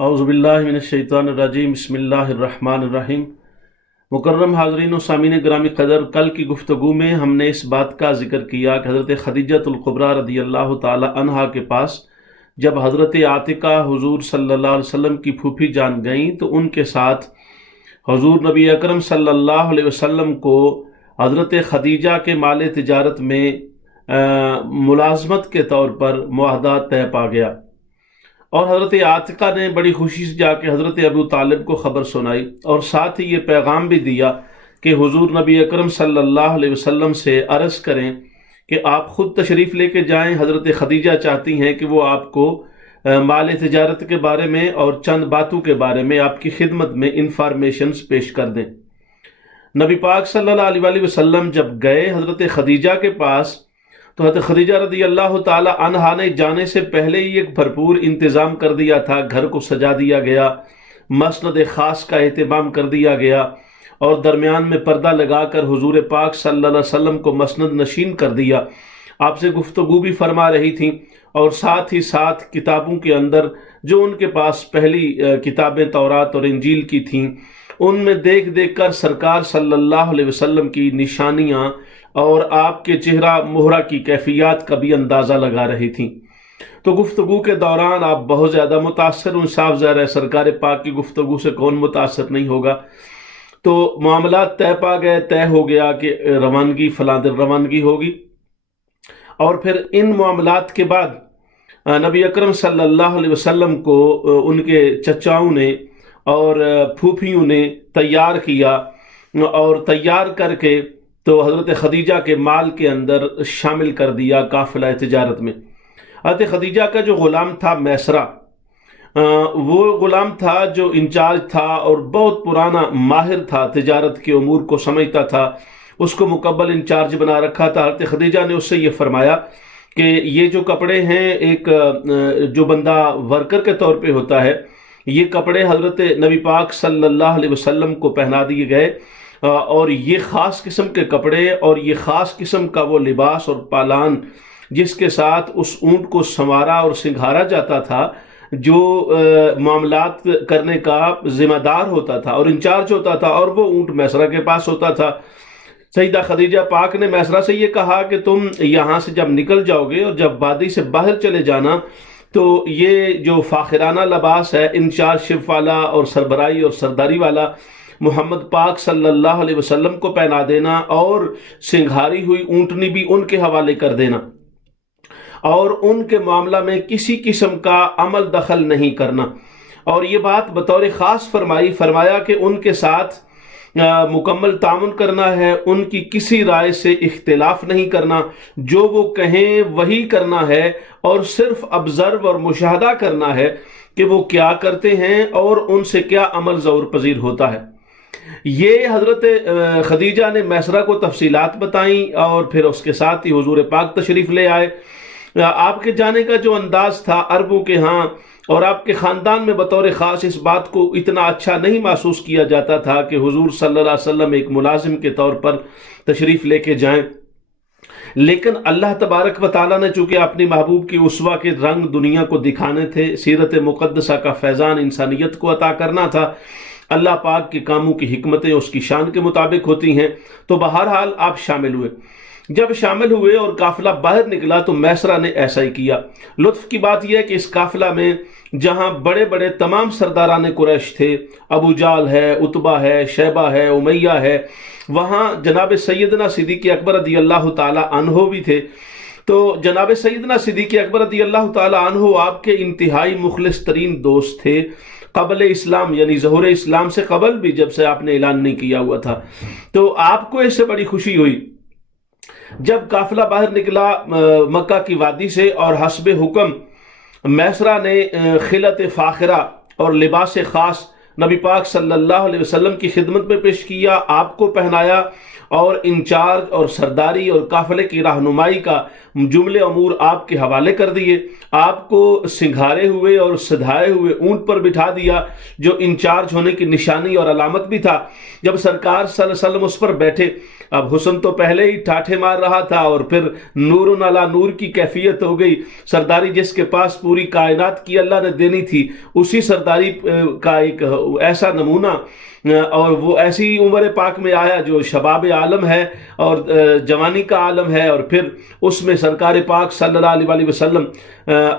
اعوذ باللہ من الشیطان الرجیم، بسم اللہ الرحمن الرحیم۔ مکرم حاضرین و سامعین گرامی قدر، کل کی گفتگو میں ہم نے اس بات کا ذکر کیا کہ حضرت خدیجۃ الکبریٰ رضی اللہ تعالی عنہا کے پاس جب حضرت عاتقہ حضور صلی اللہ علیہ وسلم کی پھوپھی جان گئیں تو ان کے ساتھ حضور نبی اکرم صلی اللہ علیہ وسلم کو حضرت خدیجہ کے مال تجارت میں ملازمت کے طور پر معاہدہ طے پا گیا، اور حضرت عاتقہ نے بڑی خوشی سے جا کے حضرت ابو طالب کو خبر سنائی اور ساتھ ہی یہ پیغام بھی دیا کہ حضور نبی اکرم صلی اللہ علیہ وسلم سے عرض کریں کہ آپ خود تشریف لے کے جائیں۔ حضرت خدیجہ چاہتی ہیں کہ وہ آپ کو مال تجارت کے بارے میں اور چند باتوں کے بارے میں آپ کی خدمت میں انفارمیشنز پیش کر دیں۔ نبی پاک صلی اللہ علیہ وآلہ وسلم جب گئے حضرت خدیجہ کے پاس تو حضرت خدیجہ رضی اللہ تعالی عنہا نے جانے سے پہلے ہی ایک بھرپور انتظام کر دیا تھا، گھر کو سجا دیا گیا، مسند خاص کا اہتمام کر دیا گیا اور درمیان میں پردہ لگا کر حضور پاک صلی اللہ علیہ وسلم کو مسند نشین کر دیا۔ آپ سے گفتگو بھی فرما رہی تھیں اور ساتھ ہی ساتھ کتابوں کے اندر جو ان کے پاس پہلی کتابیں تورات اور انجیل کی تھیں ان میں دیکھ دیکھ کر سرکار صلی اللہ علیہ وسلم کی نشانیاں اور آپ کے چہرہ مہرہ کی کیفیات کا بھی اندازہ لگا رہی تھیں۔ تو گفتگو کے دوران آپ بہت زیادہ متاثر ہوں، صاف ظاہر ہے سرکار پاک کی گفتگو سے کون متاثر نہیں ہوگا۔ تو معاملات طے پا گئے، طے ہو گیا کہ روانگی فلاں دن روانگی ہوگی، اور پھر ان معاملات کے بعد نبی اکرم صلی اللہ علیہ وسلم کو ان کے چچاؤں نے اور پھوپھیوں نے تیار کیا اور تیار کر کے تو حضرت خدیجہ کے مال کے اندر شامل کر دیا قافلہ تجارت میں۔ حضرت خدیجہ کا جو غلام تھا میسرہ، وہ غلام تھا جو انچارج تھا اور بہت پرانا ماہر تھا، تجارت کے امور کو سمجھتا تھا، اس کو مکمل انچارج بنا رکھا تھا۔ حضرت خدیجہ نے اس سے یہ فرمایا کہ یہ جو کپڑے ہیں، ایک جو بندہ ورکر کے طور پہ ہوتا ہے، یہ کپڑے حضرت نبی پاک صلی اللہ علیہ وسلم کو پہنا دیے گئے، اور یہ خاص قسم کے کپڑے اور یہ خاص قسم کا وہ لباس اور پالان جس کے ساتھ اس اونٹ کو سنوارا اور سنگھارا جاتا تھا، جو معاملات کرنے کا ذمہ دار ہوتا تھا اور انچارج ہوتا تھا، اور وہ اونٹ میسرہ کے پاس ہوتا تھا۔ سیدہ خدیجہ پاک نے میسرہ سے یہ کہا کہ تم یہاں سے جب نکل جاؤ گے اور جب وادی سے باہر چلے جانا تو یہ جو فاخرانہ لباس ہے انچارج شپ والا اور سربراہی اور سرداری والا محمد پاک صلی اللہ علیہ وسلم کو پہنا دینا، اور سنگھاری ہوئی اونٹنی بھی ان کے حوالے کر دینا، اور ان کے معاملہ میں کسی قسم کا عمل دخل نہیں کرنا۔ اور یہ بات بطور خاص فرمایا کہ ان کے ساتھ مکمل تعاون کرنا ہے، ان کی کسی رائے سے اختلاف نہیں کرنا، جو وہ کہیں وہی کرنا ہے، اور صرف ابزرو اور مشاہدہ کرنا ہے کہ وہ کیا کرتے ہیں اور ان سے کیا عمل ظہور پذیر ہوتا ہے۔ یہ حضرت خدیجہ نے میسرہ کو تفصیلات بتائیں، اور پھر اس کے ساتھ ہی حضور پاک تشریف لے آئے۔ آپ کے جانے کا جو انداز تھا عربوں کے ہاں اور آپ کے خاندان میں بطور خاص اس بات کو اتنا اچھا نہیں محسوس کیا جاتا تھا کہ حضور صلی اللہ علیہ وسلم ایک ملازم کے طور پر تشریف لے کے جائیں، لیکن اللہ تبارک و تعالیٰ نے چونکہ اپنی محبوب کی اسوہ کے رنگ دنیا کو دکھانے تھے، سیرت مقدسہ کا فیضان انسانیت کو عطا کرنا تھا، اللہ پاک کے کاموں کی حکمتیں اس کی شان کے مطابق ہوتی ہیں، تو بہرحال آپ شامل ہوئے۔ جب شامل ہوئے اور قافلہ باہر نکلا تو میسرہ نے ایسا ہی کیا۔ لطف کی بات یہ ہے کہ اس قافلہ میں جہاں بڑے بڑے تمام سرداران قریش تھے، ابو جہل ہے، عتبہ ہے، شیبہ ہے، امیہ ہے، وہاں جناب سیدنا صدیق اکبر رضی اللہ تعالی عنہ بھی تھے۔ تو جناب سیدنا صدیق اکبر رضی اللہ تعالی عنہ آپ کے انتہائی مخلص ترین دوست تھے قبل اسلام، یعنی ظہور اسلام سے قبل بھی، جب سے آپ نے اعلان نہیں کیا ہوا تھا۔ تو آپ کو اس سے بڑی خوشی ہوئی جب قافلہ باہر نکلا مکہ کی وادی سے، اور حسب حکم میسرہ نے خلعت فاخرہ اور لباس خاص نبی پاک صلی اللہ علیہ وسلم کی خدمت میں پیش کیا، آپ کو پہنایا اور انچارج اور سرداری اور قافلے کی رہنمائی کا جملے امور آپ کے حوالے کر دیے، آپ کو سنگھارے ہوئے اور سدھائے ہوئے اونٹ پر بٹھا دیا جو انچارج ہونے کی نشانی اور علامت بھی تھا۔ جب سرکار صلی اللہ علیہ وسلم اس پر بیٹھے، اب حسن تو پہلے ہی ٹھاٹھے مار رہا تھا اور پھر نور علی نور کی کیفیت ہو گئی۔ سرداری جس کے پاس پوری کائنات کی اللہ نے دینی تھی، اسی سرداری کا ایک ایسا نمونہ اور وہ ایسی عمر پاک میں آیا جو شباب عالم ہے اور جوانی کا عالم ہے، اور پھر اس میں سرکار پاک صلی اللہ علیہ وسلم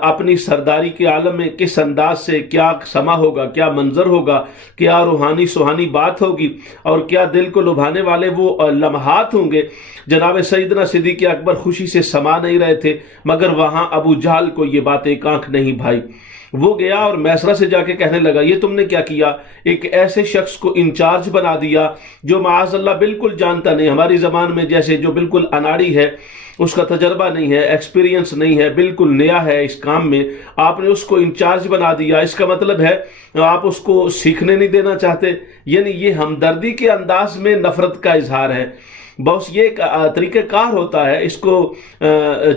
اپنی سرداری کے عالم میں کس انداز سے کیا سما ہوگا، کیا منظر ہوگا، کیا روحانی سہانی بات ہوگی اور کیا دل کو لبھانے والے وہ لمحات ہوں گے۔ جناب سیدنا صدیق اکبر خوشی سے سما نہیں رہے تھے، مگر وہاں ابو جہل کو یہ بات ایک آنکھ نہیں بھائی۔ وہ گیا اور میسرہ سے جا کے کہنے لگا، یہ تم نے کیا کیا؟ ایک ایسے شخص کو انچارج بنا دیا جو معاذ اللہ بالکل جانتا نہیں، ہماری زبان میں جیسے جو بالکل اناڑی ہے، اس کا تجربہ نہیں ہے، ایکسپیرینس نہیں ہے، بالکل نیا ہے اس کام میں، آپ نے اس کو انچارج بنا دیا۔ اس کا مطلب ہے آپ اس کو سیکھنے نہیں دینا چاہتے، یعنی یہ ہمدردی کے انداز میں نفرت کا اظہار ہے۔ بس یہ ایک طریقہ کار ہوتا ہے، اس کو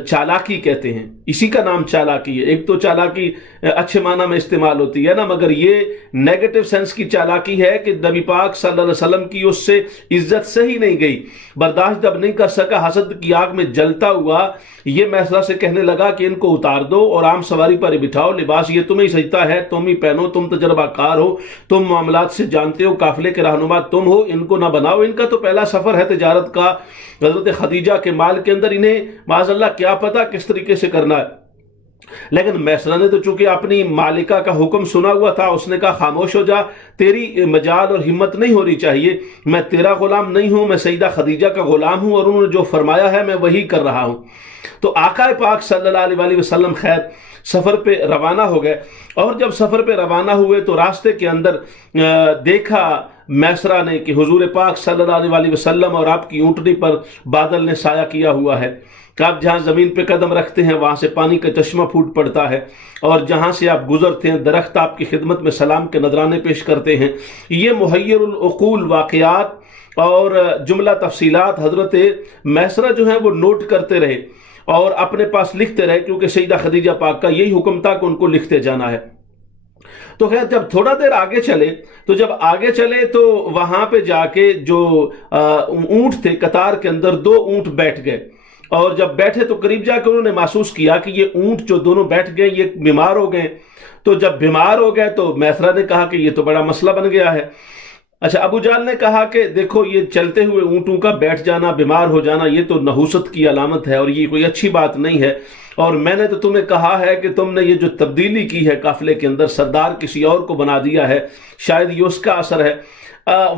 چالاکی کہتے ہیں، اسی کا نام چالاکی ہے۔ ایک تو چالاکی اچھے معنی میں استعمال ہوتی ہے نا، مگر یہ نیگیٹو سینس کی چالاکی ہے کہ نبی پاک صلی اللہ علیہ وسلم کی اس سے عزت سے ہی نہیں گئی، برداشت جب نہیں کر سکا، حسد کی آگ میں جلتا ہوا یہ میسرہ سے کہنے لگا کہ ان کو اتار دو اور عام سواری پر بٹھاؤ، لباس یہ تمہیں سجتا ہے، تم ہی پہنو، تم تجربہ کار ہو، تم معاملات سے جانتے ہو، قافلے کے رہنما تم ہو، ان کو نہ بناؤ۔ ان کا تو پہلا سفر ہے تجارت کا، حضرت خدیجہ کے مال کے اندر، انہیں معاذ اللہ کیا پتا کس طریقے سے کرنا ہے۔ لیکن میسرہ نے تو چونکہ اپنی مالکہ کا حکم سنا ہوا تھا، اس نے کہا خاموش ہو جا، تیری مجال اور ہمت نہیں ہونی چاہیے، میں تیرا غلام نہیں ہوں، میں سیدہ خدیجہ کا غلام ہوں اور انہوں نے جو فرمایا ہے میں وہی کر رہا ہوں۔ تو آقا پاک صلی اللہ علیہ وسلم خیر سفر پہ روانہ ہو گئے، اور جب سفر پہ روانہ ہوئے تو راستے کے اندر دیکھا میسرہ نے کہ حضور پاک صلی اللہ علیہ وسلم اور آپ کی اونٹنی پر بادل نے سایہ کیا ہوا ہے، کہ آپ جہاں زمین پہ قدم رکھتے ہیں وہاں سے پانی کا چشمہ پھوٹ پڑتا ہے، اور جہاں سے آپ گزرتے ہیں درخت آپ کی خدمت میں سلام کے نذرانے پیش کرتے ہیں۔ یہ محیر العقول واقعات اور جملہ تفصیلات حضرت میسرہ جو ہیں وہ نوٹ کرتے رہے اور اپنے پاس لکھتے رہے، کیونکہ سیدہ خدیجہ پاک کا یہی حکم تھا کہ ان کو لکھتے جانا ہے۔ تو خیر جب تھوڑا دیر آگے چلے تو وہاں پہ جا کے جو اونٹ تھے قطار کے اندر، دو اونٹ بیٹھ گئے، اور جب بیٹھے تو قریب جا کے انہوں نے محسوس کیا کہ یہ اونٹ جو دونوں بیٹھ گئے یہ بیمار ہو گئے۔ تو جب بیمار ہو گئے تو میسرہ نے کہا کہ یہ تو بڑا مسئلہ بن گیا ہے۔ اچھا، ابو جہل نے کہا کہ دیکھو یہ چلتے ہوئے اونٹوں کا بیٹھ جانا، بیمار ہو جانا، یہ تو نحوست کی علامت ہے اور یہ کوئی اچھی بات نہیں ہے، اور میں نے تو تمہیں کہا ہے کہ تم نے یہ جو تبدیلی کی ہے قافلے کے اندر، سردار کسی اور کو بنا دیا ہے، شاید یہ اس کا اثر ہے۔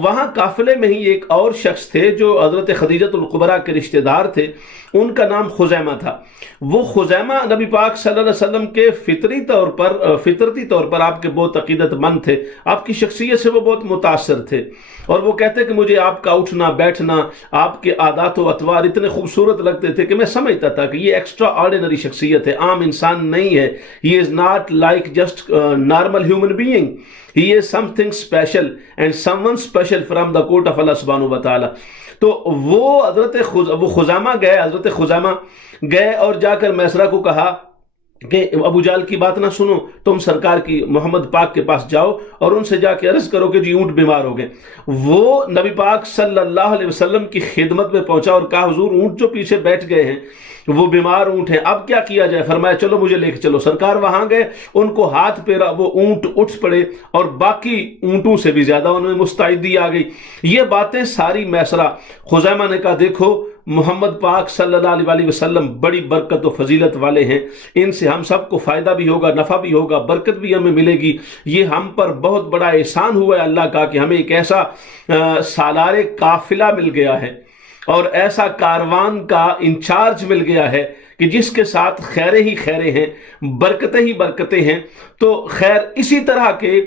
وہاں قافلے میں ہی ایک اور شخص تھے جو حضرت خدیجۃ الکبریٰ کے رشتہ دار تھے، ان کا نام خزیمہ تھا۔ وہ خزیمہ نبی پاک صلی اللہ علیہ وسلم کے فطرتی طور پر آپ کے بہت عقیدت مند تھے، آپ کی شخصیت سے وہ بہت متاثر تھے، اور وہ کہتے کہ مجھے آپ کا اٹھنا بیٹھنا، آپ کے عادات و اطوار اتنے خوبصورت لگتے تھے کہ میں سمجھتا تھا کہ یہ ایکسٹرا آرڈینری شخصیت ہے، عام انسان نہیں ہے۔ He is not like just normal human being. He is something special and someone special from the court of Allah subhanahu wa ta'ala. تو وہ خزامہ گئے، حضرت خزامہ گئے اور جا کر میسرہ کو کہا کہ ابو جہل کی بات نہ سنو، تم سرکار کی محمد پاک کے پاس جاؤ اور ان سے جا کے عرض کرو کہ جی اونٹ بیمار ہو گئے۔ وہ نبی پاک صلی اللہ علیہ وسلم کی خدمت میں پہنچا اور کہا حضور اونٹ جو پیچھے بیٹھ گئے ہیں وہ بیمار اونٹ ہیں، اب کیا کیا جائے؟ فرمایا چلو مجھے لے کے چلو۔ سرکار وہاں گئے، ان کو ہاتھ پیرا، وہ اونٹ اٹھ پڑے اور باقی اونٹوں سے بھی زیادہ ان میں مستعدی آ گئی۔ یہ باتیں ساری میسرہ خزیمہ نے کہا دیکھو محمد پاک صلی اللہ علیہ وسلم بڑی برکت و فضیلت والے ہیں، ان سے ہم سب کو فائدہ بھی ہوگا، نفع بھی ہوگا، برکت بھی ہمیں ملے گی، یہ ہم پر بہت بڑا احسان ہوا ہے اللہ کا کہ ہمیں ایک ایسا سالار قافلہ مل گیا ہے اور ایسا کاروان کا انچارج مل گیا ہے کہ جس کے ساتھ خیریں ہی خیریں ہیں، برکتیں ہی برکتیں ہیں۔ تو خیر اسی طرح کے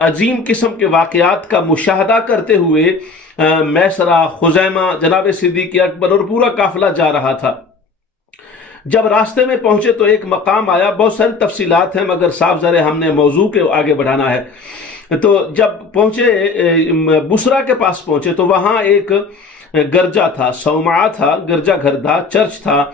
عظیم قسم کے واقعات کا مشاہدہ کرتے ہوئے میسرہ، خزیمہ، جناب صدیق اکبر اور پورا قافلہ جا رہا تھا۔ جب راستے میں پہنچے تو ایک مقام آیا، بہت ساری تفصیلات ہیں مگر صاف ذرے ہم نے موضوع کے آگے بڑھانا ہے۔ تو جب پہنچے بسرا کے پاس پہنچے تو وہاں ایک گرجا تھا، صومعہ تھا، گرجا گھر تھا، چرچ تھا،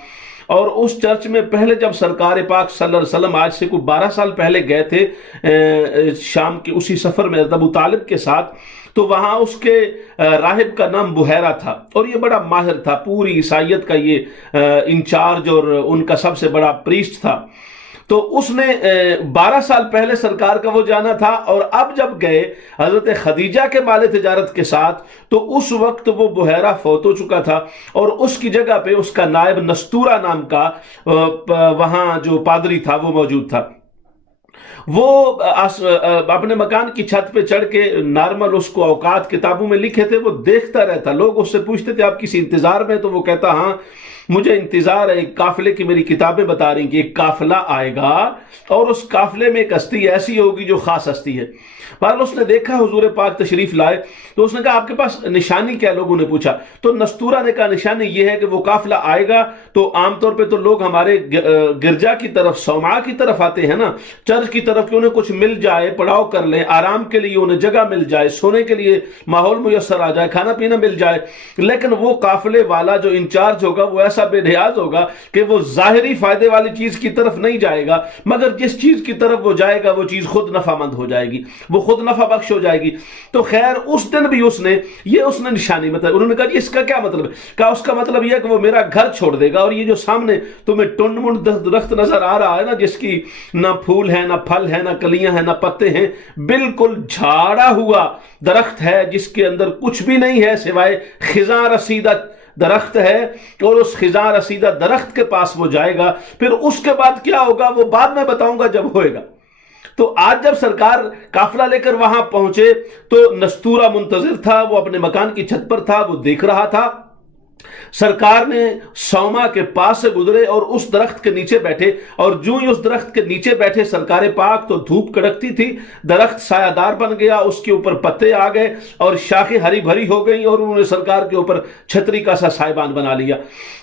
اور اس چرچ میں پہلے جب سرکار پاک صلی اللہ علیہ وسلم آج سے کوئی 12 سال پہلے گئے تھے شام کے اسی سفر میں ابو طالب کے ساتھ، تو وہاں اس کے راہب کا نام بحیرہ تھا، اور یہ بڑا ماہر تھا، پوری عیسائیت کا یہ انچارج اور ان کا سب سے بڑا پریسٹ تھا۔ تو اس نے 12 سال پہلے سرکار کا وہ جانا تھا، اور اب جب گئے حضرت خدیجہ کے مال تجارت کے ساتھ تو اس وقت وہ بحیرہ فوت ہو چکا تھا، اور اس کی جگہ پہ اس کا نائب نستورہ نام کا وہاں جو پادری تھا وہ موجود تھا۔ وہ اپنے مکان کی چھت پہ چڑھ کے نارمل اس کو اوقات کتابوں میں لکھے تھے، وہ دیکھتا رہتا، لوگ اس سے پوچھتے تھے آپ کسی انتظار میں؟ تو وہ کہتا ہاں مجھے انتظار ہے، ایک قافلے کی میری کتابیں بتا رہی کہ ایک قافلہ آئے گا اور اس قافلے میں ایک ہستی ایسی ہوگی جو خاص ہستی ہے۔ بہرحال اس نے دیکھا حضور پاک تشریف لائے تو اس نے کہا آپ کے پاس نشانی کیا؟ لوگوں نے پوچھا تو نستورہ نے کہا نشانی یہ ہے کہ وہ قافلہ آئے گا تو عام طور پہ تو لوگ ہمارے گرجا کی طرف، صومعہ کی طرف آتے ہیں نا، چرچ کی طرف، کہ انہیں کچھ مل جائے، پڑاؤ کر لیں، آرام کے لیے انہیں جگہ مل جائے، سونے کے لیے ماحول میسر آ جائے، کھانا پینا مل جائے، لیکن وہ قافلے والا جو انچارج ہوگا وہ ایسا بے نیاز ہوگا کہ وہ ظاہری فائدے والی چیز کی طرف نہیں جائے گا، مگر جس چیز کی طرف وہ جائے گا وہ چیز خود نفع مند ہو جائے گی، وہ خود نفع بخش ہو جائے گی۔ تو خیر اس دن بھی اس نے نشانی مطلب انہوں نے کہا اس کا کیا مطلب ہے؟ کہا اس کا مطلب یہ ہے کہ وہ میرا گھر چھوڑ دے گا، اور یہ جو سامنے تمہیں ٹنڈ منڈ درخت نظر آ رہا ہے نا، جس کی نہ پھول ہے، نہ پھل ہے، نہ کلیاں ہیں، نہ پتے ہیں، بالکل جھاڑا ہوا درخت ہے جس کے اندر کچھ بھی نہیں ہے سوائے خزاں رسیدہ درخت ہے، اور اس خزاں رسیدہ درخت کے پاس وہ جائے گا، پھر اس کے بعد کیا ہوگا وہ بعد میں بتاؤں گا جب ہوئے گا۔ تو آج جب سرکار قافلہ لے کر وہاں پہنچے تو نستورہ منتظر تھا، وہ اپنے مکان کی چھت پر تھا، وہ دیکھ رہا تھا۔ سرکار نے صومعہ کے پاس سے گزرے اور اس درخت کے نیچے بیٹھے، اور جو ہی اس درخت کے نیچے بیٹھے سرکار پاک تو دھوپ کڑکتی تھی، درخت سایہ دار بن گیا، اس کے اوپر پتے آ گئے اور شاخیں ہری بھری ہو گئیں، اور انہوں نے سرکار کے اوپر چھتری کا سا سائبان بنا لیا۔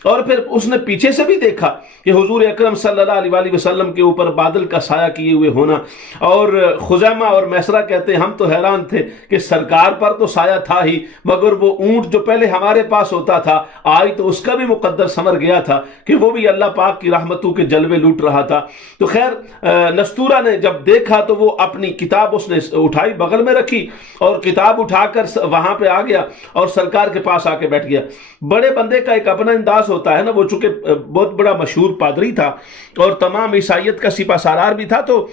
اور پھر اس نے پیچھے سے بھی دیکھا کہ حضور اکرم صلی اللہ علیہ وسلم کے اوپر بادل کا سایہ کیے ہوئے ہونا، اور خزیمہ اور میسرہ کہتے ہیں ہم تو حیران تھے کہ سرکار پر تو سایہ تھا ہی، مگر وہ اونٹ جو پہلے ہمارے پاس ہوتا تھا آج تو اس کا بھی مقدر سمر گیا تھا کہ وہ بھی اللہ پاک کی رحمتوں کے جلوے لوٹ رہا تھا۔ تو خیر نستورہ نے جب دیکھا تو وہ اپنی کتاب اس نے اٹھائی، بغل میں رکھی، اور کتاب اٹھا کر وہاں پہ آ گیا اور سرکار کے پاس آ کے بیٹھ گیا۔ بڑے بندے کا ایک اپنا انداز ہوتا ہے نا، وہ چونکہ بہت بڑا مشہور پادری تھا اور تمام عیسائیت کا سپہ سالار بھی تھا، تو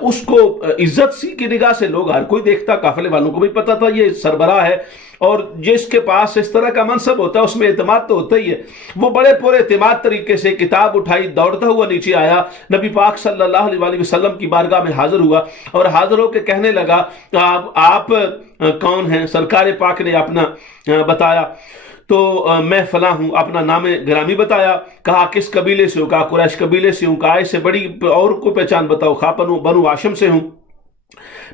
اس کو عزت سی کی نگاہ سے لوگ ہر کوئی دیکھتا، قافلے والوں کو بھی پتا تھا یہ سربراہ ہے، اور جس کے پاس اس طرح کا منصب ہوتا ہے اس میں اعتماد تو ہوتا ہی ہے۔ وہ بڑے پورے اعتماد طریقے سے کتاب اٹھائی، دوڑتا ہوا نیچے آیا، نبی پاک صلی اللہ علیہ وسلم کی بارگاہ میں حاضر ہوا، اور حاضر ہو کے کہنے لگا آپ کون ہیں؟ سرکار پاک نے اپنا بتایا، تو میں فلاں ہوں، اپنا نام گرامی بتایا، کہا کس قبیلے سے ہوں؟ کہا قریش قبیلے سے ہوں۔ کہا اس سے بڑی اور کوئی پہچان بتاؤ؟ کہا بنو ہاشم سے ہوں۔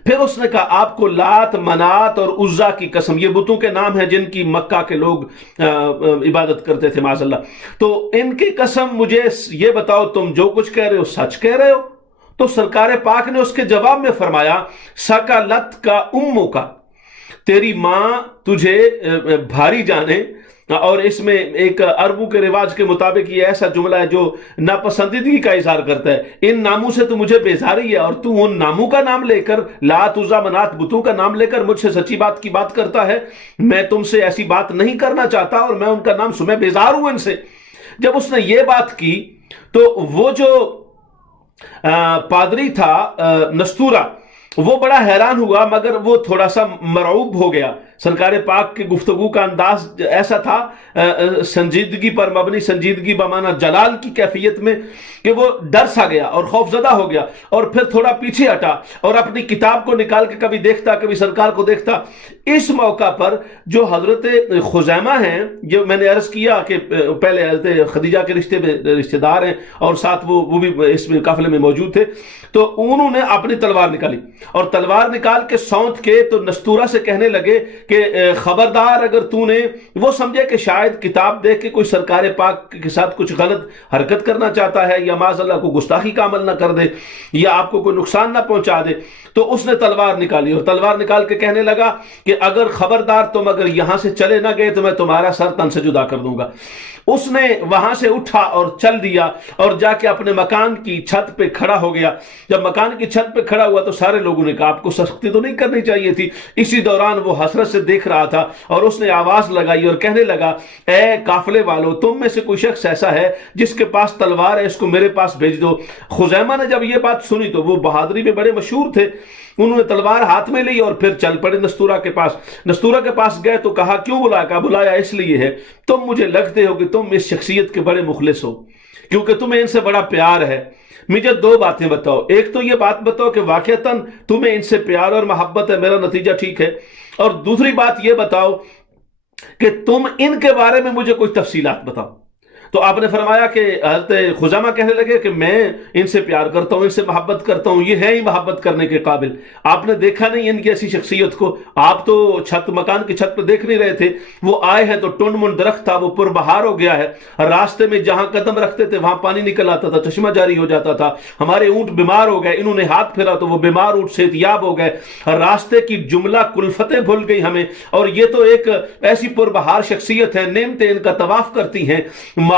پھر اس نے کہا آپ کو لات، منات اور عزا کی قسم، یہ بتوں کے نام ہیں جن کی مکہ کے لوگ عبادت کرتے تھے معاذ اللہ، تو ان کی قسم مجھے یہ بتاؤ تم جو کچھ کہہ رہے ہو سچ کہہ رہے ہو؟ تو سرکار پاک نے اس کے جواب میں فرمایا سکلت کا امو کا، تیری ماں تجھے بھاری جانے، اور اس میں ایک عربوں کے رواج کے مطابق یہ ایسا جملہ ہے جو ناپسندیدگی کا اظہار کرتا ہے، ان ناموں سے تو مجھے بیزاری ہے، اور تو ان ناموں کا نام لے کر، لات، عزا، منات، بتوں کا نام لے کر مجھ سے سچی بات کی بات کرتا ہے۔ میں تم سے ایسی بات نہیں کرنا چاہتا، اور میں ان کا نام میں بیزار ہوں ان سے۔ جب اس نے یہ بات کی تو وہ جو پادری تھا نستورہ وہ بڑا حیران ہوا، مگر وہ تھوڑا سا مرعوب ہو گیا۔ سرکار پاک کی گفتگو کا انداز ایسا تھا سنجیدگی پر مبنی، سنجیدگی بمعنی جلال کی کیفیت میں، کہ وہ ڈر سا گیا اور خوف زدہ ہو گیا، اور پھر تھوڑا پیچھے ہٹا اور اپنی کتاب کو نکال کے کبھی دیکھتا کبھی سرکار کو دیکھتا۔ اس موقع پر جو حضرت خزیمہ ہیں، جو میں نے عرض کیا کہ پہلے حضرت خدیجہ کے رشتہ دار ہیں اور ساتھ وہ بھی اس میں قافلے میں موجود تھے، تو انہوں نے اپنی تلوار نکالی اور تلوار نکال کے سونت کے تو نستورہ سے کہنے لگے کہ خبردار اگر تو نے، وہ سمجھے کہ شاید کتاب دیکھ کے کوئی سرکار پاک کے ساتھ کچھ غلط حرکت کرنا چاہتا ہے، یا معاذ اللہ کو گستاخی کا عمل نہ کر دے، یا آپ کو کوئی نقصان نہ پہنچا دے، تو اس نے تلوار نکالی اور تلوار نکال کے کہنے لگا کہ اگر خبردار تم اگر یہاں سے چلے نہ گئے تو میں تمہارا سر تن سے جدا کر دوں گا۔ اس نے وہاں سے اٹھا اور چل دیا اور جا کے اپنے مکان کی چھت پہ کھڑا ہو گیا۔ جب مکان کی چھت پہ کھڑا ہوا تو سارے لوگوں نے کہا آپ کو سختی تو نہیں کرنی چاہیے تھی۔ اسی دوران وہ حسرت سے دیکھ رہا تھا اور اس نے آواز لگائی اور کہنے لگا اے قافلے والو، تم میں سے کوئی شخص ایسا ہے جس کے پاس تلوار ہے، اس کو میرے پاس بھیج دو۔ خزیمہ نے جب یہ بات سنی تو وہ بہادری میں بڑے مشہور تھے، انہوں نے تلوار ہاتھ میں لی اور پھر چل پڑے نستورہ کے پاس۔ نستورہ کے پاس گئے تو کہا کیوں بلایا؟ کہا بلایا اس لیے ہے تم مجھے لگتے ہو کہ تم اس شخصیت کے بڑے مخلص ہو، کیونکہ تمہیں ان سے بڑا پیار ہے۔ مجھے دو باتیں بتاؤ، ایک تو یہ بات بتاؤ کہ واقعتاً تمہیں ان سے پیار اور محبت ہے، میرا نتیجہ ٹھیک ہے، اور دوسری بات یہ بتاؤ کہ تم ان کے بارے میں مجھے کوئی تفصیلات بتاؤ۔ تو آپ نے فرمایا کہ حضرت خزیمہ کہنے لگے کہ میں ان سے پیار کرتا ہوں، ان سے محبت کرتا ہوں، یہ ہے ہی محبت کرنے کے قابل، آپ نے دیکھا نہیں ان کی ایسی شخصیت کو، آپ تو مکان کی چھت پہ دیکھ نہیں رہے تھے، وہ آئے ہیں تو ٹنڈ منڈ درخت تھا، وہ پر بہار ہو گیا ہے، راستے میں جہاں قدم رکھتے تھے وہاں پانی نکل آتا تھا، چشمہ جاری ہو جاتا تھا، ہمارے اونٹ بیمار ہو گئے، انہوں نے ہاتھ پھیرا تو وہ بیمار اونٹ صحتیاب ہو گئے، راستے کی جملہ کلفتیں بھول گئی ہمیں، اور یہ تو ایک ایسی پر بہار شخصیت ہے، نعمتیں ان کا طواف کرتی ہیں،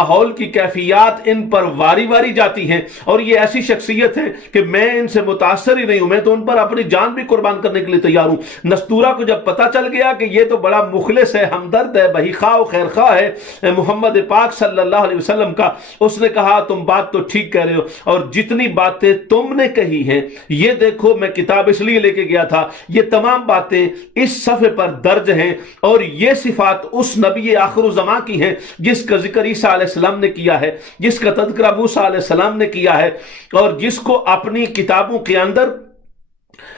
ماحول کی کیفیات ان پر واری واری جاتی ہیں، اور یہ ایسی شخصیت ہے کہ میں ان سے متاثر ہی نہیں ہوں، میں تو ان پر اپنی جان بھی قربان کرنے کے لیے تیار ہوں۔ نستورہ کو جب پتہ چل گیا کہ یہ تو بڑا مخلص ہے، ہمدرد ہے، بہی خواہ و خیر خواہ ہے محمد پاک صلی اللہ علیہ وسلم کا، اس نے کہا تم بات تو ٹھیک کہہ رہے ہو، اور جتنی باتیں تم نے کہی ہیں یہ دیکھو، میں کتاب اس لیے لے کے گیا تھا، یہ تمام باتیں اس صفحے پر درج ہیں، اور یہ صفات اس نبی آخر الزمان کی ہیں جس کا ذکر عیسیٰ علیہ السلام نے کیا ہے، جس کا تذکرہ موسیٰ علیہ السلام نے کیا ہے، اور جس کو اپنی کتابوں کے اندر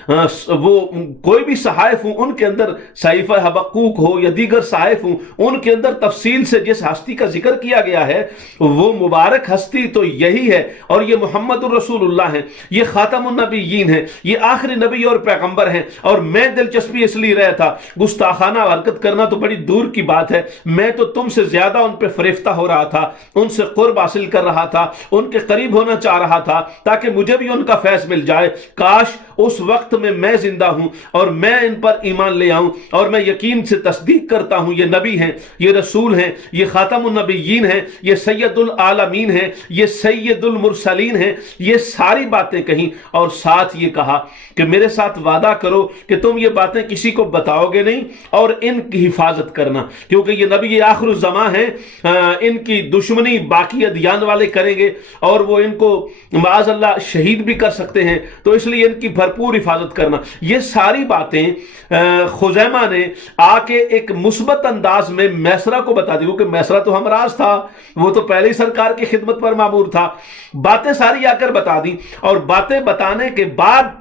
وہ کوئی بھی صحائف ہوں ان کے اندر صحیفہ حبقوق ہو یا دیگر صحائف ہوں ان کے اندر تفصیل سے جس ہستی کا ذکر کیا گیا ہے وہ مبارک ہستی تو یہی ہے، اور یہ محمد الرسول اللہ ہیں، یہ خاتم النبیین ہیں، یہ آخری نبی اور پیغمبر ہیں، اور میں دلچسپی اس لیے رہا تھا، گستاخانہ حرکت کرنا تو بڑی دور کی بات ہے، میں تو تم سے زیادہ ان پہ فریفتہ ہو رہا تھا، ان سے قرب حاصل کر رہا تھا، ان کے قریب ہونا چاہ رہا تھا تاکہ مجھے بھی ان کا فیض مل جائے، کاش اس وقت میں زندہ ہوں اور میں ان پر ایمان لے آؤں، اور میں یقین سے تصدیق کرتا ہوں یہ نبی ہیں، یہ رسول ہیں، یہ خاتم النبیین ہیں، یہ سید العالمین ہیں، یہ سید المرسلین ہیں، یہ ساری باتیں کہیں، اور ساتھ یہ کہا کہ میرے ساتھ وعدہ کرو کہ تم یہ باتیں کسی کو بتاؤ گے نہیں اور ان کی حفاظت کرنا، کیونکہ یہ نبی آخر الزمان ہیں، ان کی دشمنی باقی ادیان والے کریں گے اور وہ ان کو معاذ اللہ شہید بھی کر سکتے ہیں، تو اس لیے ان کی بھرپور حفاظت کرنا۔ یہ ساری باتیں خزیمہ نے آ کے ایک مثبت انداز میں میسرہ کو بتا دی، کیونکہ میسرہ تو ہمراز تھا، وہ تو پہلے ہی سرکار کی خدمت پر مامور تھا، باتیں ساری آ کر بتا دی، اور باتیں بتانے کے بعد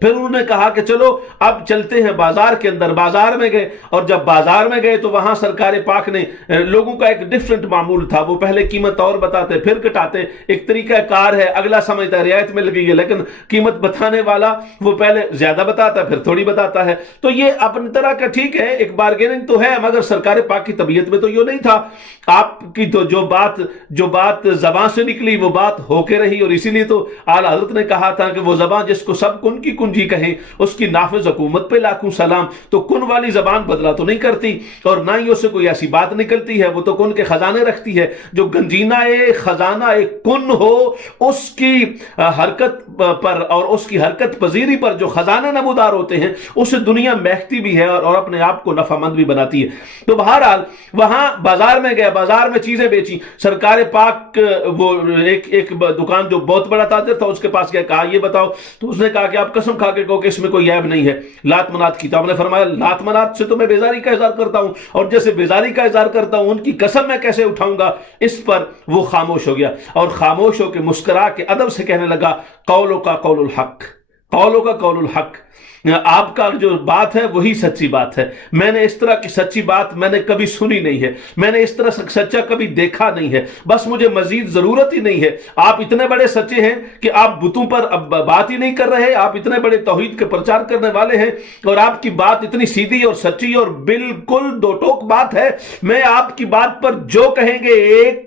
پھر انہوں نے کہا کہ چلو اب چلتے ہیں بازار کے اندر۔ بازار میں گئے، اور جب بازار میں گئے تو وہاں سرکار پاک نے لوگوں کا ایک ڈیفرنٹ معمول تھا، وہ پہلے قیمت اور بتاتے پھر کٹاتے، ایک طریقہ کار ہے، اگلا سمجھتا ہے رعایت مل گئی ہے، لیکن قیمت بتانے والا وہ پہلے زیادہ بتاتا ہے پھر تھوڑی بتاتا ہے، تو یہ اپنی طرح کا ٹھیک ہے، ایک بارگیننگ تو ہے، مگر سرکار پاک کی طبیعت میں تو یہ نہیں تھا، آپ کی تو جو بات زبان سے نکلی وہ بات ہو کے رہی، اور اسی لیے تو اعلیٰ حضرت نے کہا تھا کہ وہ زبان جس کو سب کن کی کنجی کہیں اس کی نافذ حکومت پہ لاکھوں سلام، تو کن والی زبان بدلا تو نہیں کرتی، اور نہ ہی اس سے کوئی ایسی بات نکلتی ہے، وہ تو کن کے خزانے رکھتی ہے، جو گنجینہ خزانہ کن ہو اس کی حرکت پر اور اس کی حرکت پذیری پر جو خزانے نمودار ہوتے ہیں اس سے دنیا مہکتی بھی ہے اور اپنے آپ کو نفع مند بھی بناتی ہے۔ تو بہرحال وہاں بازار میں گئے، بازار میں چیزیں بیچی، سرکار پاک وہ ایک دکان جو بہت بڑا تاجر تھا اس کے پاس گیا، کہا یہ بتاؤ، تو اس نے کہا کہ آپ قسم کھا کے کہو کہ اس میں کوئی عیب نہیں ہے، لات منات کی۔ تو آپ نے فرمایا لات منات سے تو میں بیزاری کا اظہار کرتا ہوں، اور جیسے بیزاری کا اظہار کرتا ہوں ان کی قسم میں کیسے اٹھاؤں گا۔ اس پر وہ خاموش ہو گیا، اور خاموش ہو کے مسکرا کے ادب سے کہنے لگا قولو کا قول الحق، قولوں کا قول الحق، آپ کا جو بات ہے وہی سچی بات ہے، میں نے اس طرح کی سچی بات میں نے کبھی سنی نہیں ہے، میں نے اس طرح سچا کبھی دیکھا نہیں ہے، بس مجھے مزید ضرورت ہی نہیں ہے۔ آپ اتنے بڑے سچے ہیں کہ آپ بتوں پر اب بات ہی نہیں کر رہے، آپ اتنے بڑے توحید کے پرچار کرنے والے ہیں، اور آپ کی بات اتنی سیدھی اور سچی اور بالکل دو ٹوک بات ہے، میں آپ کی بات پر جو کہیں گے ایک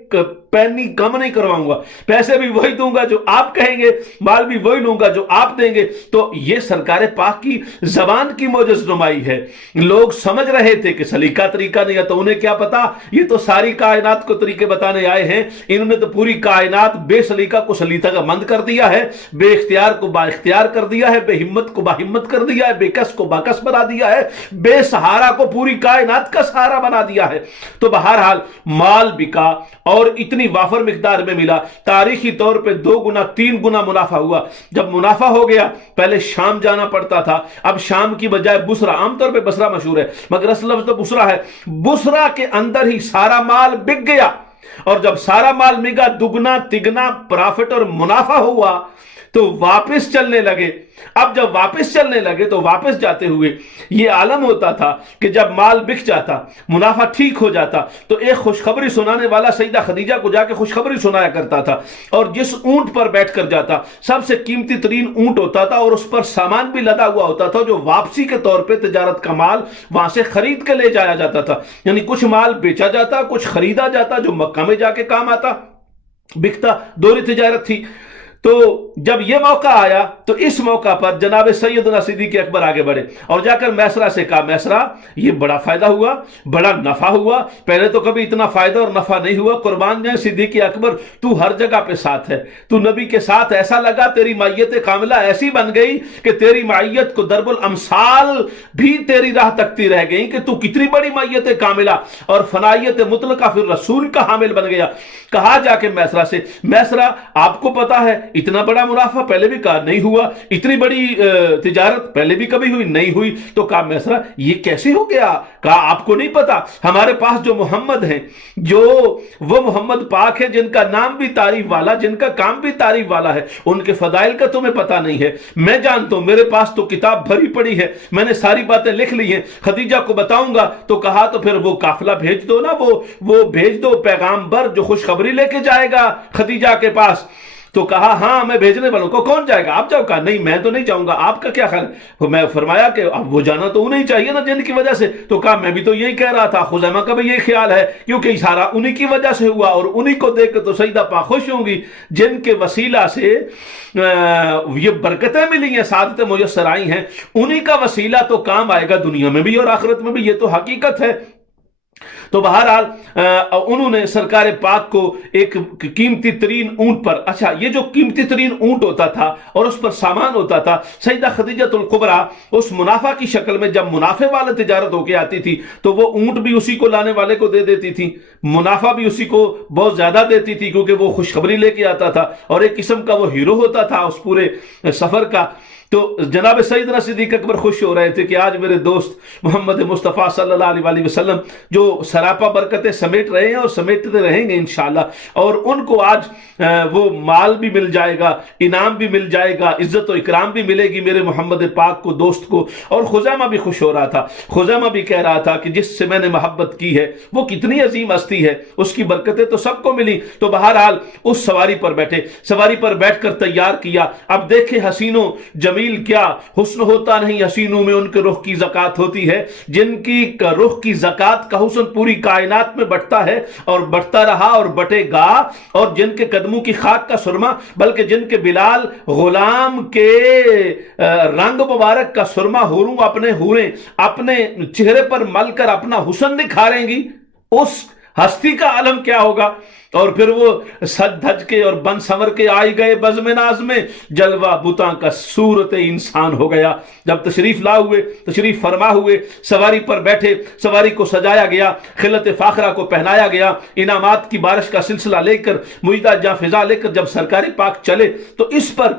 پینی کم نہیں کرواؤں گا، پیسے بھی وہی دوں گا جو آپ کہیں گے، مال بھی وہی لوں گا جو آپ دیں گے۔ تو یہ سرکار پاک کی زبان کی معجز نمائی ہے۔ لوگ سمجھ رہے تھے کہ سلیقہ طریقہ نہیں ہے، تو انہیں کیا پتا، یہ تو ساری کائنات کو طریقے بتانے آئے ہیں، انہوں نے تو پوری کائنات بے سلیقہ کو سلیقہ کا مند کر دیا ہے، بے اختیار کو با اختیار کر دیا ہے، بے ہمت کو با ہمت کر دیا ہے، بے کس کو باکس بنا دیا ہے، بے سہارا کو پوری کائنات کا سہارا بنا دیا ہے۔ تو بہرحال مال بکا اور اتنی وافر مقدار میں ملا، تاریخی طور پہ 2 گنا 3 گنا منافع ہوا۔ جب منافع ہو گیا، پہلے شام جانا پڑتا تھا، اب شام کی بجائے بصرہ، عام طور پہ بصرہ مشہور ہے مگر اصل لفظ تو بصرہ ہے، بصرہ کے اندر ہی سارا مال بک گیا، اور جب سارا مال مگا دگنا تگنا پرافٹ اور منافع ہوا تو واپس چلنے لگے۔ اب جب واپس چلنے لگے تو واپس جاتے ہوئے یہ عالم ہوتا تھا کہ جب مال بک جاتا، منافع ٹھیک ہو جاتا، تو ایک خوشخبری سنانے والا سیدہ خدیجہ کو جا کے خوشخبری سنایا کرتا تھا، اور جس اونٹ پر بیٹھ کر جاتا سب سے قیمتی ترین اونٹ ہوتا تھا، اور اس پر سامان بھی لدا ہوا ہوتا تھا جو واپسی کے طور پہ تجارت کا مال وہاں سے خرید کے لے جایا جاتا تھا، یعنی کچھ مال بیچا جاتا، کچھ خریدا جاتا جو مکہ میں جا کے کام آتا، بکتا، دوہری تجارت تھی۔ تو جب یہ موقع آیا تو اس موقع پر جناب سیدنا صدیق اکبر آگے بڑھے اور جا کر میسرہ سے کہا، میسرہ یہ بڑا فائدہ ہوا، بڑا نفع ہوا، پہلے تو کبھی اتنا فائدہ اور نفع نہیں ہوا، قربان جائیں صدیق اکبر، تو ہر جگہ پہ ساتھ ہے، تو نبی کے ساتھ ایسا لگا، تیری معیت کاملہ ایسی بن گئی کہ تیری معیت کو ضرب الامثال بھی تیری راہ تکتی رہ گئی کہ تو کتنی بڑی معیت کاملہ اور فنائیت مطلقہ پھر رسول کا حامل بن گیا۔ کہا جا کے میسرہ سے، میسرہ آپ کو پتا ہے اتنا بڑا منافع پہلے بھی کہا نہیں ہوا، اتنی بڑی تجارت پہلے بھی کبھی ہوئی نہیں ہوئی، تو کہا میسرہ یہ کیسے ہو گیا؟ کہا آپ کو نہیں پتا، ہمارے پاس جو محمد ہیں، جو وہ محمد پاک ہے جن کا نام بھی تعریف والا، جن کا کام بھی تعریف والا ہے، ان کے فضائل کا تمہیں پتا نہیں ہے، میں جانتا ہوں، میرے پاس تو کتاب بھری پڑی ہے، میں نے ساری باتیں لکھ لی ہیں، خدیجہ کو بتاؤں گا۔ تو کہا تو پھر وہ قافلہ بھیج دو نا، وہ بھیج دو پیغامبر جو خوشخبری لے کے جائے گا خدیجہ کے پاس۔ تو کہا ہاں میں بھیجنے والوں کو، کون جائے گا؟ آپ جاؤ۔ کہا نہیں میں تو نہیں جاؤں گا، آپ کا کیا خیال ہے؟ میں فرمایا کہ اب وہ جانا تو انہیں چاہیے نا جن کی وجہ سے، تو کہا میں بھی تو یہی کہہ رہا تھا، خزیمہ کا بھی یہی خیال ہے، کیونکہ اشارہ انہی کی وجہ سے ہوا، اور انہی کو دیکھ کے تو سیدہ پاک خوش ہوں گی جن کے وسیلہ سے یہ برکتیں ملی ہیں، سعادتیں میسر آئی ہیں، انہی کا وسیلہ تو کام آئے گا دنیا میں بھی اور آخرت میں بھی، یہ تو حقیقت ہے۔ تو بہرحال انہوں نے سرکار پاک کو ایک قیمتی ترین اونٹ پر، اچھا یہ جو قیمتی ترین اونٹ ہوتا تھا اور اس پر سامان ہوتا تھا، سیدہ خدیجۃ الکبریٰ اس منافع کی شکل میں جب منافع والا تجارت ہو کے آتی تھی تو وہ اونٹ بھی اسی کو لانے والے کو دے دیتی تھی، منافع بھی اسی کو بہت زیادہ دیتی تھی کیونکہ وہ خوشخبری لے کے آتا تھا اور ایک قسم کا وہ ہیرو ہوتا تھا اس پورے سفر کا۔ تو جناب سیدنا صدیق اکبر خوش ہو رہے تھے کہ آج میرے دوست محمد مصطفیٰ صلی اللہ علیہ وسلم جو سراپا برکتیں سمیٹ رہے ہیں اور سمیٹتے رہیں گے انشاءاللہ، اور ان کو آج وہ مال بھی مل جائے گا، انعام بھی مل جائے گا، عزت و اکرام بھی ملے گی میرے محمد پاک کو، دوست کو۔ اور خزیمہ بھی خوش ہو رہا تھا، خزیمہ بھی کہہ رہا تھا کہ جس سے میں نے محبت کی ہے وہ کتنی عظیم ہستی ہے، اس کی برکتیں تو سب کو ملی۔ تو بہرحال اس سواری پر بیٹھے، سواری پر بیٹھ کر تیار کیا۔ اب دیکھیں حسینوں جمیل کیا حسن ہوتا نہیں، حسینوں میں ان کے رخ کی زکات ہوتی ہے، جن کی رخ کی زکات کا حسن پوری کائنات میں بٹتا ہے اور بٹتا رہا اور بٹے گا، اور جن کے قدموں کی خاک کا سرما، بلکہ جن کے بلال غلام کے رنگ مبارک کا سرما حوریں اپنے چہرے پر مل کر اپنا حسن نکھاریں گی، اس ہستی کا عالم کیا ہوگا۔ اور پھر وہ سج دھج کے اور بن سنور کے آئی گئے بزم ناز میں، جلوہ بتاں کا صورت انسان ہو گیا۔ جب تشریف لا ہوئے، تشریف فرما ہوئے، سواری پر بیٹھے، سواری کو سجایا گیا، خلعت فاخرہ کو پہنایا گیا، انعامات کی بارش کا سلسلہ لے کر، مجدہ جاں فضا لے کر جب سرکار پاک چلے تو اس پر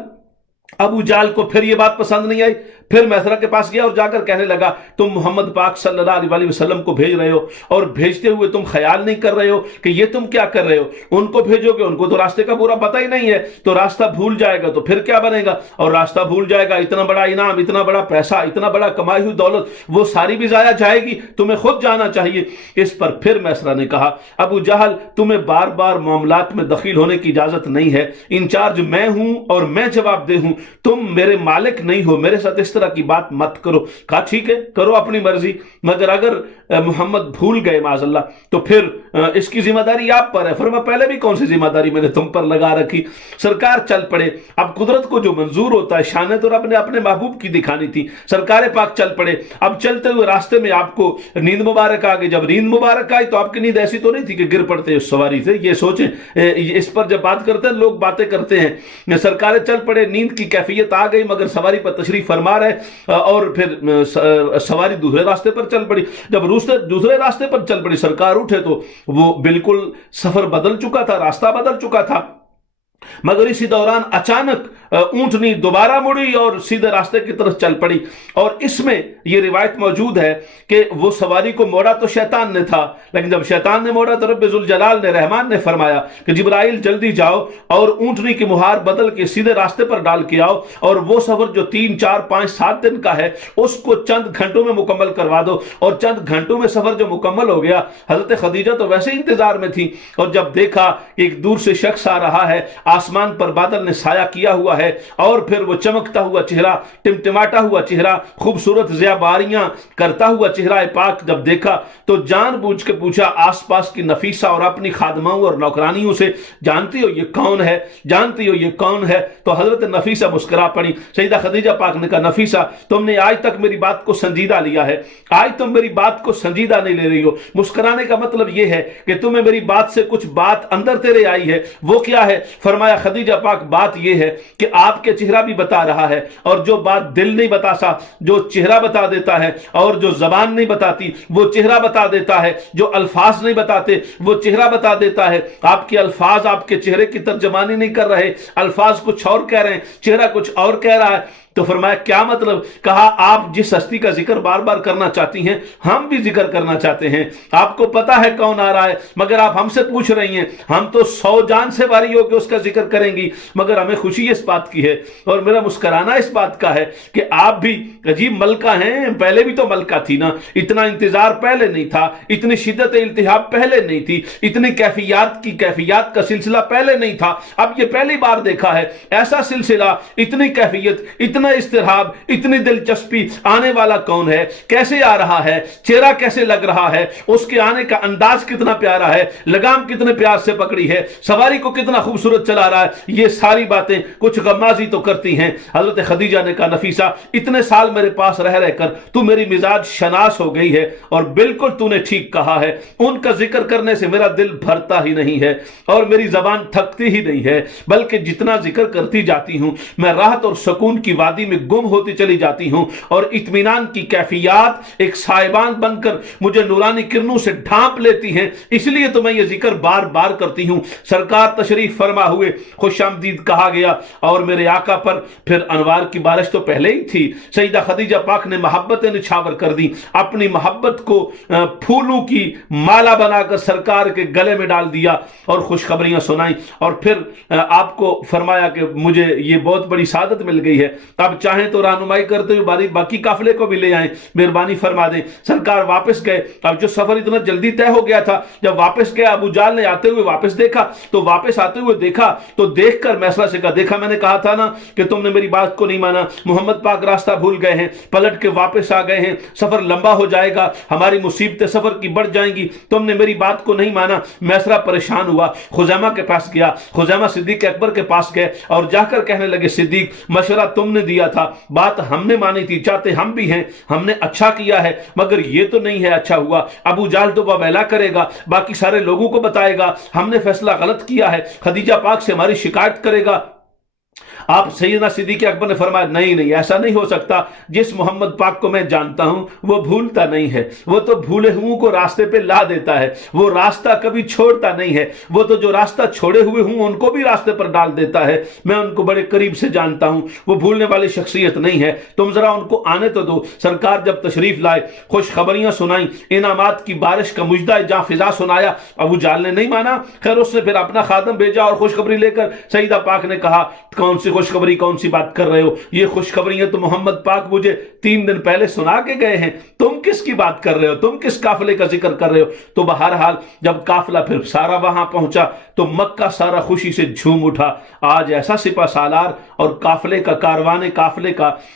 ابو جہل کو پھر یہ بات پسند نہیں آئی، پھر میسرہ کے پاس گیا اور جا کر کہنے لگا تم محمد پاک صلی اللہ علیہ وسلم کو بھیج رہے ہو اور بھیجتے ہوئے تم خیال نہیں کر رہے ہو کہ یہ تم کیا کر رہے ہو؟ ان کو بھیجو گے، ان کو تو راستے کا پورا پتہ ہی نہیں ہے، تو راستہ بھول جائے گا تو پھر کیا بنے گا؟ اور راستہ بھول جائے گا، اتنا بڑا انعام، اتنا بڑا پیسہ، اتنا بڑا کمائی ہوئی دولت، وہ ساری بھی ضائع جائے گی، تمہیں خود جانا چاہیے۔ اس پر پھر میسرہ نے کہا ابو جہل تمہیں بار بار معاملات میں دخیل ہونے کی اجازت نہیں ہے، انچارج میں ہوں اور میں جواب دہ ہوں، تم میرے مالک نہیں ہو، میرے ساتھ اس طرح کی بات مت کرو۔ کہا ٹھیک ہے، کرو اپنی مرضی، مگر اگر محمد بھول گئے معاذ اللہ تو پھر اس کی ذمہ داری آپ پر ہے۔ فرمایا پہلے بھی کون سی ذمہ داری میں نے تم پر لگا رکھی؟ سرکار چل پڑے، اب قدرت کو جو منظور ہوتا ہے شان تو رب نے اپنے محبوب کی دکھانی تھی، سرکار پاک چل پڑے۔ اب چلتے ہوئے راستے میں آپ کو نیند مبارک آ گئی، جب نیند مبارک آئی تو آپ کی نیند ایسی تو نہیں تھی کہ گر پڑتے اس سواری سے، یہ سوچیں اس پر جب بات کرتے ہیں لوگ باتیں کرتے ہیں، سرکار چل پڑے، نیند کی کیفیت آ گئی مگر سواری پر تشریف فرما رہے، اور پھر سواری دوسرے راستے پر چل پڑی۔ جب دوسرے راستے پر چل پڑی سرکار اٹھے تو وہ بالکل سفر بدل چکا تھا، راستہ بدل چکا تھا، مگر اسی دوران اچانک اونٹنی دوبارہ مڑی اور سیدھے راستے کی طرف چل پڑی۔ اور اس میں یہ روایت موجود ہے کہ وہ سواری کو موڑا تو شیطان نے تھا، لیکن جب شیطان نے موڑا تو رب ذوالجلال نے رحمان نے فرمایا کہ جبرائیل جلدی جاؤ اور اونٹنی کی مہار بدل کے سیدھے راستے پر ڈال کے آؤ، اور وہ سفر جو 3 4 5 7 دن کا ہے اس کو چند گھنٹوں میں مکمل کروا دو۔ اور چند گھنٹوں میں سفر جو مکمل ہو گیا، حضرت خدیجہ تو ویسے انتظار میں تھی، اور جب دیکھا کہ ایک دور سے شخص آ رہا ہے، آسمان پر بادل نے سایہ کیا ہوا ہے، اور پھر وہ چمکتا ہوا چہرہ، ٹمٹماتا ہوا چہرہ، خوبصورت ضیاء باریاں کرتا ہوا چہرہ پاک جب دیکھا تو جان بوجھ کے پوچھا آس پاس کی نفیسہ اور اپنی خادماؤں اور نوکرانیوں سے، جانتی ہو یہ کون ہے؟ جانتی ہو یہ کون ہے؟ تو حضرت نفیسہ مسکرا پڑی۔ سیدہ خدیجہ پاک نے کہا نفیسہ تم نے آج تک میری بات کو سنجیدہ لیا ہے، آج تم میری بات کو سنجیدہ نہیں لے رہی ہو۔ مسکرانے کا مطلب یہ ہے کہ تمہیں میری بات سے کچھ بات اندر تیرے آئی ہے، وہ کیا ہے؟ فرمایا خدیجہ پاک بات یہ ہے کہ آپ کے چہرہ بھی بتا رہا ہے، اور جو بات دل نہیں بتا سا جو چہرہ بتا دیتا ہے، اور جو زبان نہیں بتاتی وہ چہرہ بتا دیتا ہے، جو الفاظ نہیں بتاتے وہ چہرہ بتا دیتا ہے۔ آپ کے الفاظ آپ کے چہرے کی ترجمانی نہیں کر رہے، الفاظ کچھ اور کہہ رہے ہیں، چہرہ کچھ اور کہہ رہا ہے۔ تو فرمایا کیا مطلب؟ کہا آپ جس ہستی کا ذکر بار بار کرنا چاہتی ہیں ہم بھی ذکر کرنا چاہتے ہیں، آپ کو پتا ہے کون آ رہا ہے مگر آپ ہم سے پوچھ رہی ہیں، ہم تو 100 جان سے واری ہو کے اس کا ذکر کریں گی، مگر ہمیں خوشی اس بات کی ہے اور میرا مسکرانا اس بات کا ہے کہ آپ بھی عجیب ملکہ ہیں، پہلے بھی تو ملکہ تھی نا، اتنا انتظار پہلے نہیں تھا، اتنی شدت التہاب پہلے نہیں تھی، اتنی کیفیات کا سلسلہ پہلے نہیں تھا، اب یہ پہلی بار دیکھا ہے ایسا سلسلہ، اتنی کیفیت، اتنا استرہاب، اتنی دلچسپی، آنے والا کون ہے، کیسے آ رہا ہے، چہرہ کیسے لگ رہا ہے، اس کے آنے کا انداز کتنا پیارا ہے، لگام کتنے پیار سے پکڑی ہے، سواری کو کتنا خوبصورت چلا رہا ہے، یہ ساری باتیں کچھ غمازی تو کرتی ہیں۔ حضرت خدیجہ نے کہا نفیسہ اتنے سال میرے پاس رہ کر تو میری مزاج شناس ہو گئی ہے، اور بالکل تو نے ٹھیک کہا ہے، ان کا ذکر کرنے سے میرا دل بھرتا ہی نہیں ہے اور میری زبان تھکتی ہی نہیں ہے، بلکہ جتنا ذکر کرتی جاتی ہوں میں راحت اور سکون کی وادی میں گم ہوتی چلی جاتی ہوں، اور اطمینان کی کیفیات ایک سائبان بن کر مجھے نورانی کرنوں سے ڈھانپ لیتی ہیں، اس لیے تو میں یہ ذکر بار بار کرتی ہوں۔ سرکار تشریف فرما ہوئے، خوش آمدید کہا گیا، اور میرے آقا پر پھر انوار کی بارش تو پہلے ہی تھی۔ سیدہ خدیجہ پاک نے محبتیں نچھاور کر دی، اپنی محبت کو پھولوں کی مالا بنا کر سرکار کے گلے میں ڈال دیا اور خوشخبریاں سنائیں، اور پھر آپ کو فرمایا کہ مجھے یہ بہت بڑی سعادت مل گئی ہے، اب چاہیں تو رہنمائی کرتے ہوئے باقی قافلے کو بھی لے آئیں، مہربانی فرما دیں۔ سرکار واپس گئے، اب جو سفر اتنا جلدی طے ہو گیا تھا، جب واپس گئے ابو جال نے آتے ہوئے واپس دیکھا تو واپس آتے ہوئے دیکھا تو دیکھ کر میسرہ سے کہا دیکھا میں نے کہا تھا نا کہ تم نے میری بات کو نہیں مانا، محمد پاک راستہ بھول گئے ہیں، پلٹ کے واپس آ گئے ہیں، سفر لمبا ہو جائے گا، ہماری مصیبتیں سفر کی بڑھ جائیں گی، تم نے میری بات کو نہیں مانا۔ میسرہ پریشان ہوا، خزیمہ کے پاس گیا، خزیمہ صدیق اکبر کے پاس گئے اور جا کر کہنے لگے صدیق مشورہ تم نے دیا تھا، بات ہم نے مانی تھی، چاہتے ہم بھی ہیں، ہم نے اچھا کیا ہے، مگر یہ تو نہیں ہے اچھا ہوا، ابو جہل تو ویلا کرے گا، باقی سارے لوگوں کو بتائے گا ہم نے فیصلہ غلط کیا ہے، خدیجہ پاک سے ہماری شکایت کرے گا، آپ سیدنا صدیق اکبر نے فرمایا نہیں نہیں ایسا نہیں ہو سکتا، جس محمد پاک کو میں جانتا ہوں وہ بھولتا نہیں ہے، وہ تو بھولے ہوں کو راستے پہ لا دیتا ہے، وہ راستہ کبھی چھوڑتا نہیں ہے، وہ تو جو راستہ چھوڑے ہوئے ہوں ان کو بھی راستے پر ڈال دیتا ہے، میں ان کو بڑے قریب سے جانتا ہوں، وہ بھولنے والی شخصیت نہیں ہے، تم ذرا ان کو آنے تو دو۔ سرکار جب تشریف لائے، خوشخبریاں سنائیں، انعامات کی بارش کا مجدہ جاں فضا سنایا، ابو جہل نے نہیں مانا، خیر اس نے پھر اپنا خادم بھیجا اور خوشخبری لے کر سیدہ پاک نے کہا کون سی خوشخبری، کون سی بات کر رہے ہو، یہ خوشخبریاں تو محمد پاک مجھے 3 دن پہلے سنا کے گئے ہیں، تم کس کی بات کر رہے ہو، تم کس قافلے کا ذکر کر رہے ہو؟ تو بہرحال جب قافلہ پھر سارا وہاں پہنچا تو مکہ سارا خوشی سے جھوم اٹھا۔ آج ایسا سپہ سالار اور قافلے کا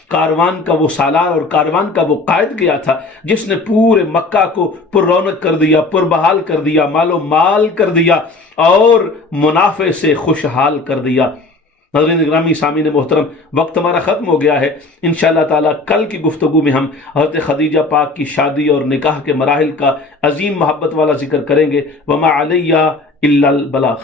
کاروان کا وہ سالار اور کاروان کا وہ قائد گیا تھا جس نے پورے مکہ کو پر رونق کر دیا، پر بحال کر دیا، مال و مال کر دیا اور منافع سے خوشحال کر دیا۔ ناظرین گرامی، سامعین محترم، وقت ہمارا ختم ہو گیا ہے۔ انشاءاللہ تعالیٰ کل کی گفتگو میں ہم حضرت خدیجہ پاک کی شادی اور نکاح کے مراحل کا عظیم محبت والا ذکر کریں گے۔ وما علیہ الا البلاغ۔